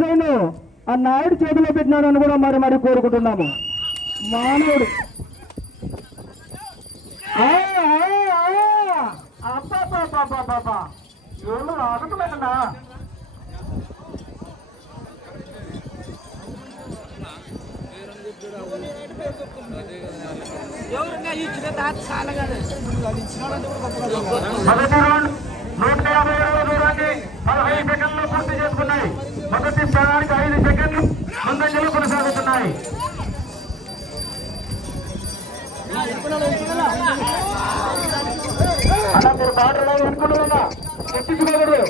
Sign ఆ నాయుడు చేతిలో పెట్టినాడని కూడా మరి కోరుకుంటున్నాము. మానవుడు ఏళ్ళు ఆగట్లేదన్నా. మొదటి రౌండ్ 150 దూరాన్ని 15 సెకండ్లు పూర్తి చేసుకున్నాయి. మొదటి స్థానానికి 5 సెకండ్లు ముందంజలు కొనసాగుతున్నాయి. అలా మీరు బాటలో అనుకున్నా ఎక్కించుకోకూడదు.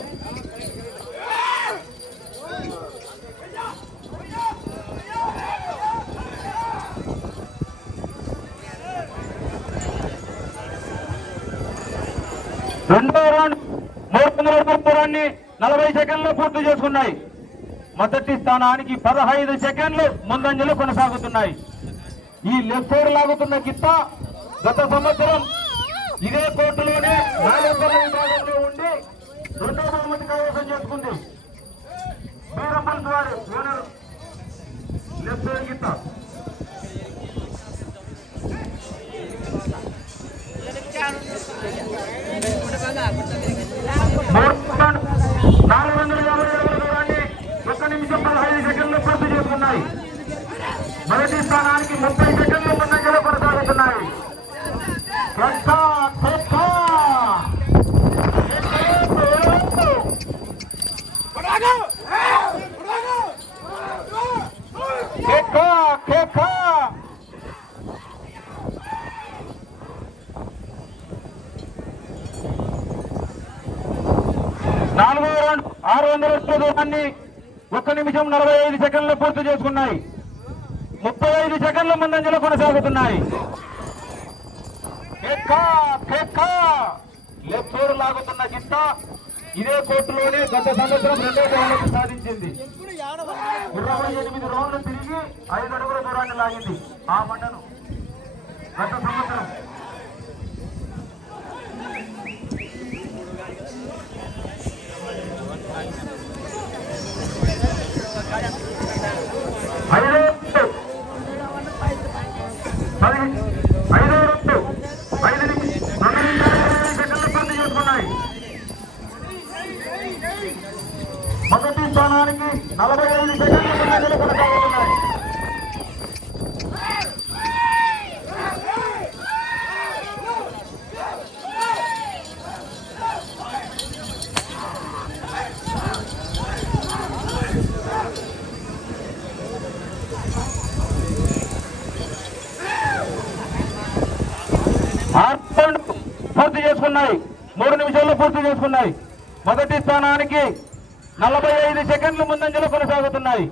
రెండో రౌండ్ 300 దూరాన్ని 40 సెకండ్లు పూర్తి చేసుకున్నాయి. మొదటి స్థానానికి 15 సెకండ్లు ముందంజలు కొనసాగుతున్నాయి. ఈ లెఫ్ట్ సైడ్ లాగుతున్న గిత్త గత సంవత్సరం ఇదే కోర్టులోనే 4 విభాగంలో ఉండి 2వ బహుమతి కైవసం చేసుకుంది. బీరంపల్లి వారు ఓనర్ లెఫ్ట్ సైడ్ గిత్త 450 దూరాన్ని 1 నిమిషం 15 సెకండ్లు పూర్తి చేసుకున్నాయి. మొదటి స్థానానికి 30 సెకండ్లు ముందంజలో కొనసాగుతున్నాయి. నాలుగో రౌండ్ 600 దూరాన్ని 1 నిమిషం 45 సెకండ్లు పూర్తి చేసుకున్నాయి. 35 సెకండ్ల ముందంజలో కొనసాగుతున్నాయి. లెఫ్ట్ సైడ్ లాగుతున్న గిత్త ఇదే కోర్టులోనే గత సంవత్సరం 2వ బహుమతి సాధించింది. 28 రౌండ్లు తిరిగి 5 అడుగుల దూరాన్ని లాగింది ఆ మండను గత సంవత్సరం. మొదటి స్థానానికి 45 సెకండ్ల ముందంజలో కొనసాగుతున్నాయి. పూర్తి చేసుకున్నాయి. 3 నిమిషాల్లో పూర్తి చేసుకున్నాయి. మొదటి స్థానానికి 45 సెకండ్లు ముందంజలో కొనసాగుతున్నాయి.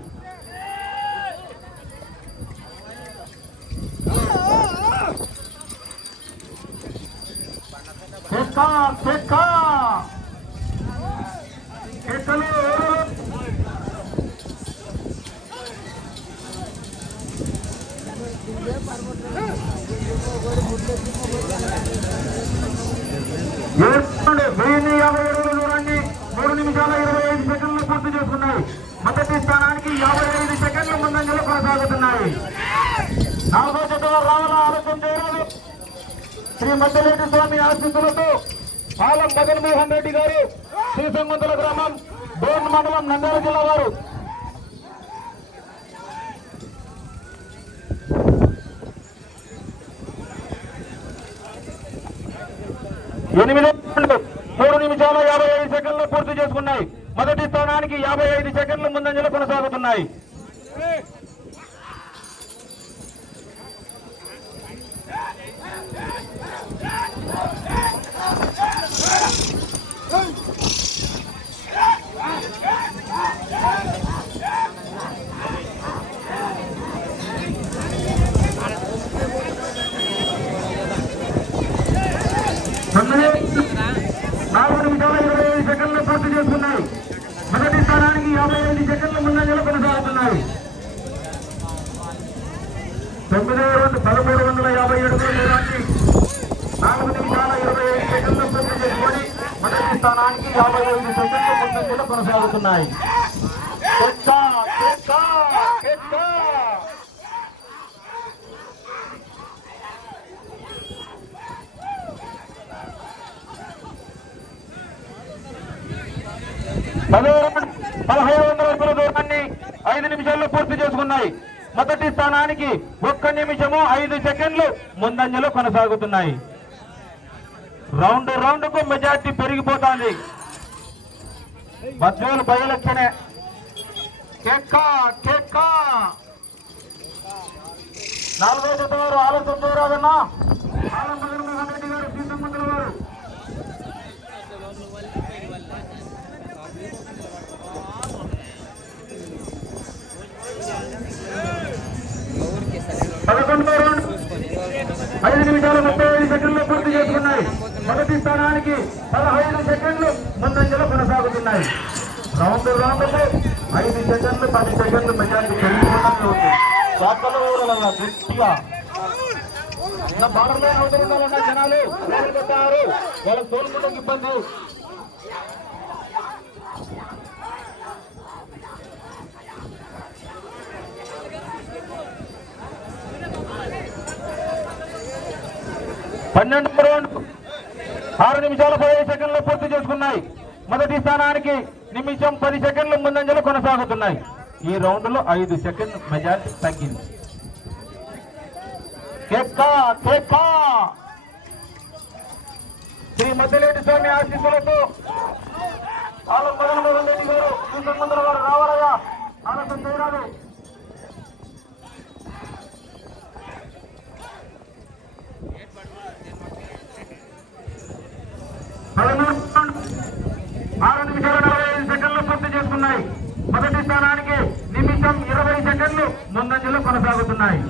దూరాన్ని 3 నిమిషాల 25 సెకండ్లు పూర్తి చేసుకున్నాయి. మొదటి స్థానానికి 55 సెకండ్ల ముందంజలో కొనసాగుతున్నాయి. 4వ జతలో రావాల ఆలోచన చేయరాదు. శ్రీ మద్దలేటి స్వామి ఆశీస్సులతో పాలం జగన్మోహన్ రెడ్డి గారు, శ్రీసంగుంతల గ్రామం, డోన్ మండలం, నంద్యాల జిల్లా వారు. ఎనిమిది 3 నిమిషాల 55 సెకండ్లు పూర్తి చేసుకున్నాయి. మొదటి స్థానానికి 55 సెకండ్లు ముందంజలో కొనసాగుతున్నాయి. చేసుకున్నాయి. మొదటి స్థానానికి 55 సెకండ్ల ముందంజలో కొనసాగుతున్నాయి. 1350 అడుగుల దూరాన్ని 4 నిమిషాల 25 సెకండ్లు పూర్తి చేసుకొని మొదటి స్థానానికి 55 సెకండ్ల ముందంజలో కొనసాగుతున్నాయి. అడుగుల దూరాన్ని 5 నిమిషాల్లో పూర్తి చేసుకున్నాయి. మొదటి స్థానానికి 1 నిమిషము 5 సెకండ్లు ముందంజలో కొనసాగుతున్నాయి. రౌండ్ కు మెజార్టీ పెరిగిపోతోంది. బద్వేలు బయలక్షణే కేక్క 4వ జత వారు ఆలస్యం చేయరాదన్నా. రెడ్డి గారు సీతమ్మల వారు పదకొండవ రౌండ్ 5 నిమిషాల 35 సెకండ్లు పూర్తి చేసుకున్నాయి. మొదటి స్థానానికి 15 సెకండ్లు ముందంజలో కొనసాగుతున్నాయి. రౌండ్ కు 5 సెకండ్లు 10 సెకండ్లు మెజార్టీ పెరిగిపోతూనే ఉంది. గట్టిగా బార్డర్లో అవుతున్న జనాలు పెట్టారు. వాళ్ళ తోలుకుంటే ఇబ్బంది. పన్నెండవ రౌండ్ 6 నిమిషాల 15 సెకండ్లు పూర్తి చేసుకున్నాయి. మొదటి స్థానానికి నిమిషం 10 సెకండ్లు ముందంజలో కొనసాగుతున్నాయి. ఈ రౌండ్ లో 5 సెకండ్లు మెజార్టీ తగ్గింది. శ్రీ మధ్యలేటి స్వామి ఆశీస్సులతో రెడ్డి గారు శ్రీసంబంధుల వారు రావాలయ్యా. ఆలస్యం చేయరాదు. ఆరు నిమిషాల 45 సెకండ్లు పూర్తి చేసుకున్నాయి. మొదటి స్థానానికి నిమిషం 20 సెకండ్లు ముందంజలో కొనసాగుతున్నాయి.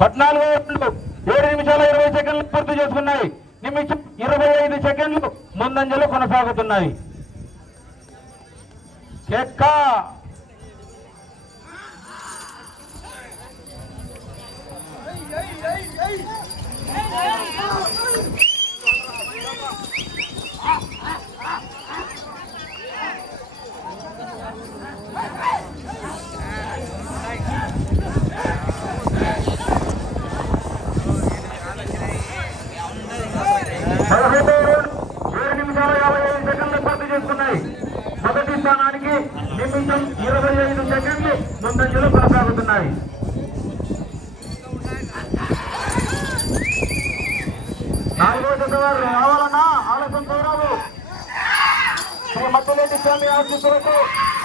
పద్నాలుగో రౌండ్ 7 నిమిషాల 20 సెకండ్లు పూర్తి చేసుకున్నాయి. నిమిషం 25 సెకండ్లు ముందంజలో కొనసాగుతున్నాయి. కేక్క 7 నిమిషాల 55 సెకండ్లు పూర్తి చేసుకున్నాయి. మొదటి స్థానానికి నిమిషం 25 సెకండ్లు ముందంజలో కొనసాగుతున్నాయి. నాలుగో జత వారు రావాలన్నా ఆలస్యం చేయరాదు. శ్రీ మధ్యలేటి స్వామి ఆశీస్సులతో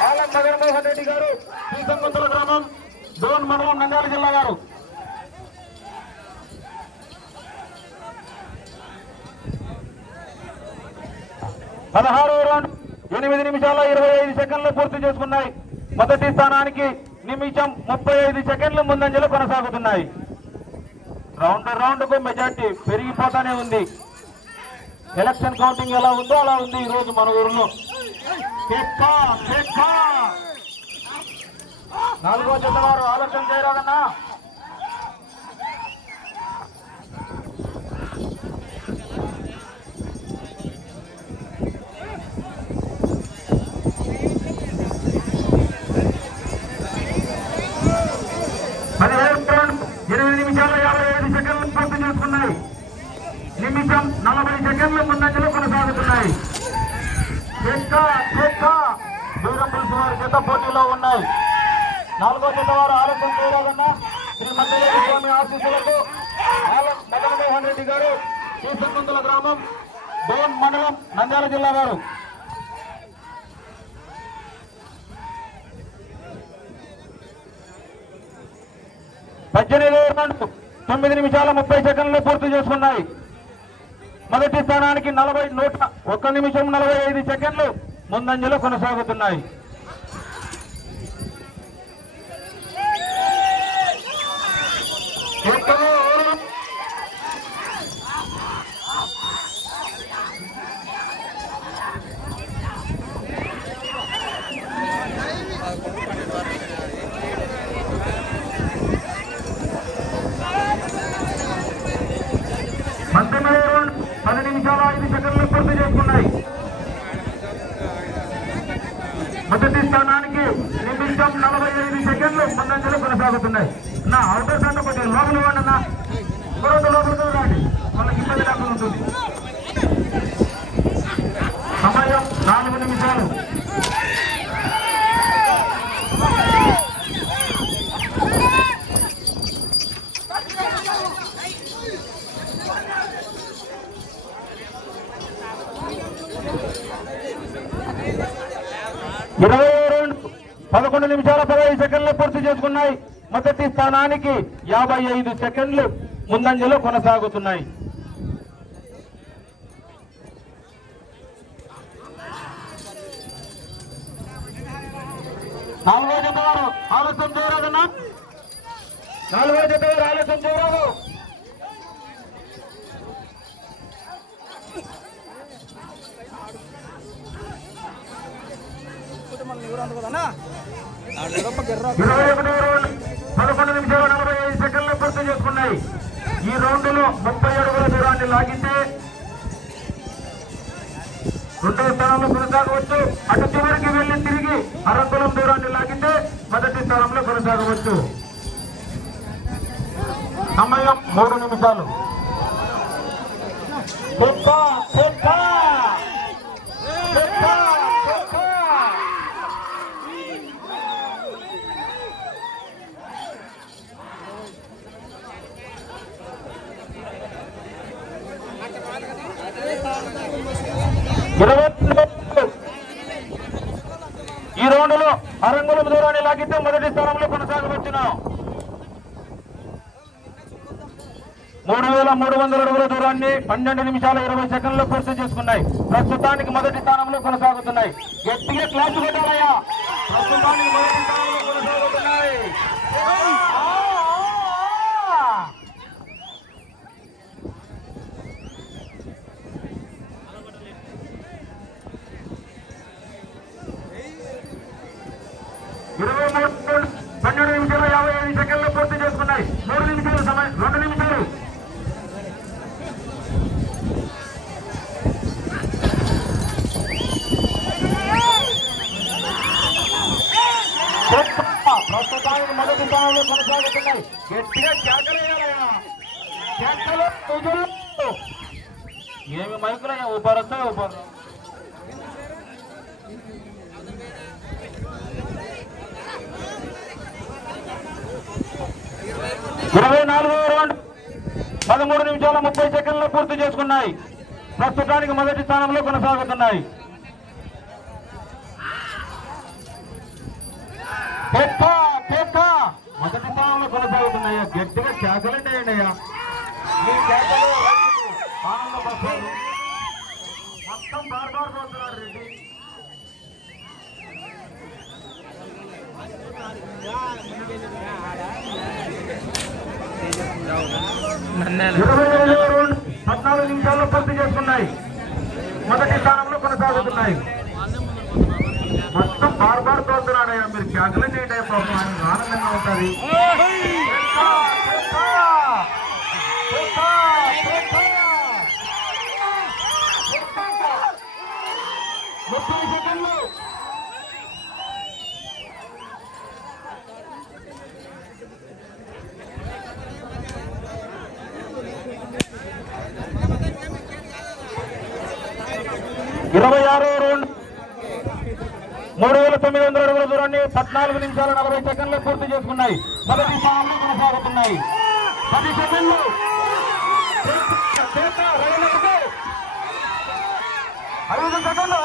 ఆలం జగన్మోహన్ రెడ్డి గారు శ్రీసంగుతుల గ్రామం డోన్ మండలం నంద్యాల జిల్లా వారు. పదహారవ రౌండ్ 8 నిమిషాల 25 సెకండ్లు పూర్తి చేసుకున్నాయి. మొదటి స్థానానికి నిమిషం 35 సెకండ్లు ముందంజలో కొనసాగుతున్నాయి. రౌండ్ కు మెజార్టీ పెరిగిపోతానే ఉంది. ఎలక్షన్ కౌంటింగ్ ఎలా ఉందో అలా ఉంది ఈ రోజు మన ఊరిలో. నాలుగో జత వారు ఆలోచన చేయరాదన్నా. నిమిషం 40 సెకండ్లు ముందంజలో కొనసాగుతున్నాయి. దూరం పులుసు వారి జత పోటీలో ఉన్నాయి. నాలుగో జత వారు ఆలస్యం చేయరాదన్నా. శ్రీ మధ్యలేటి స్వామి ఆశీస్సులతో ఆలం జగన్మోహన్ రెడ్డి గారు శ్రీసంగుతుల గ్రామం డోన్ మండలం నంద్యాల జిల్లా వారు. పద్దెనిమిదవ రౌండ్ 9 నిమిషాల 30 సెకండ్లు పూర్తి చేసుకున్నాయి. మొదటి స్థానానికి 1 నిమిషం 45 సెకండ్లు ముందంజలో కొనసాగుతున్నాయి. నిమిషాల 5 సెకండ్లు పూర్తి చేసుకున్నాయి. మొదటి స్థానానికి నిమిషం 45 సెకండ్లు ముందంజలు కొనసాగుతున్నాయి. నా అవుటర్ అంటే కొద్దిగా లోపల ఇవ్వండి అన్న, మరొక లోపలికి రాండి, వాళ్ళకి ఇబ్బంది లేకుండా ఉంటుంది. సమయం 4 నిమిషాలు. ఇరవై 11 నిమిషాల 15 సెకండ్లు పూర్తి చేసుకున్నాయి. మొదటి స్థానానికి 55 సెకండ్లు ముందంజలో కొనసాగుతున్నాయి. నాలుగో జత వారు ఆలస్యం చేయరాదన్నా, నాలుగో జత వారు ఆలస్యం చేయరాదు. ఇరవై 11 11 నిమిషాల 45 సెకండ్లు పూర్తి చేసుకున్నాయి. ఈ రౌండ్లో 30 అడుగుల దూరాన్ని లాగితే రెండవ స్థానంలో కొనసాగవచ్చు. అటు చివరికి వెళ్లి తిరిగి అరంగులం దూరాన్ని లాగితే మొదటి స్థానంలో కొనసాగవచ్చు. సమయం 3 నిమిషాలు. ఈ రౌండ్లో అరంగులం దూరాన్ని లాగితే మొదటి స్థానంలో కొనసాగవచ్చును. 3300 అడుగుల దూరాన్ని 12 నిమిషాల 20 సెకండ్లు పూర్తి చేసుకున్నాయి. ప్రస్తుతానికి మొదటి స్థానంలో కొనసాగుతున్నాయి. గట్టిగా క్లాస్ కొట్టాలయ్యా. ప్రస్తుతానికి మొదటి స్థానంలో కొనసాగుతున్నాయి. 12 నిమిషాల 55 సెకండ్లు పూర్తి చేసుకున్నాయి. 3 నిమిషాలు సమయం, 2 నిమిషాలు. ప్రస్తుతానికి మొదటి స్థానంలో కొనసాగుతున్నాయి. గట్టిగా కేకలేయాలయ్యా. కేకలు కుదురు. ఏమి మైకులయ్యా, ఊపారు వస్తాయి ఊపారు. 24వ రౌండ్ 13 నిమిషాల 30 సెకండ్లు పూర్తి చేసుకున్నాయి. ప్రస్తుతానికి మొదటి స్థానంలో కొనసాగుతున్నాయి. మొదటి స్థానంలో కొనసాగుతున్నాయా. గట్టిగా కేకలండి అయ్యా. మీ కేకలు ఆనందపడతారు. మొత్తం బార్బార్ పోతున్నారు రెడ్డి. రౌండ్ 14 నిమిషాల్లో పూర్తి చేసుకున్నాయి. మొదటి స్థానంలో కొనసాగుతున్నాయి. మొత్తం బార్బార్ తోడుతున్నాడయ్యా. మీరు కేకలు చేయండి పాపం, ఆయన ఆనందంగా ఉంటుంది. 30 సెకండ్లు. ఇరవై 26వ రౌండ్ 3900 అడుగుల దూరాన్ని 14 నిమిషాల 40 సెకండ్లు పూర్తి చేసుకున్నాయి. మొదటి స్థానంలో కొనసాగుతున్నాయి. 10 సెకండ్లు. 5 సెకండ్లు.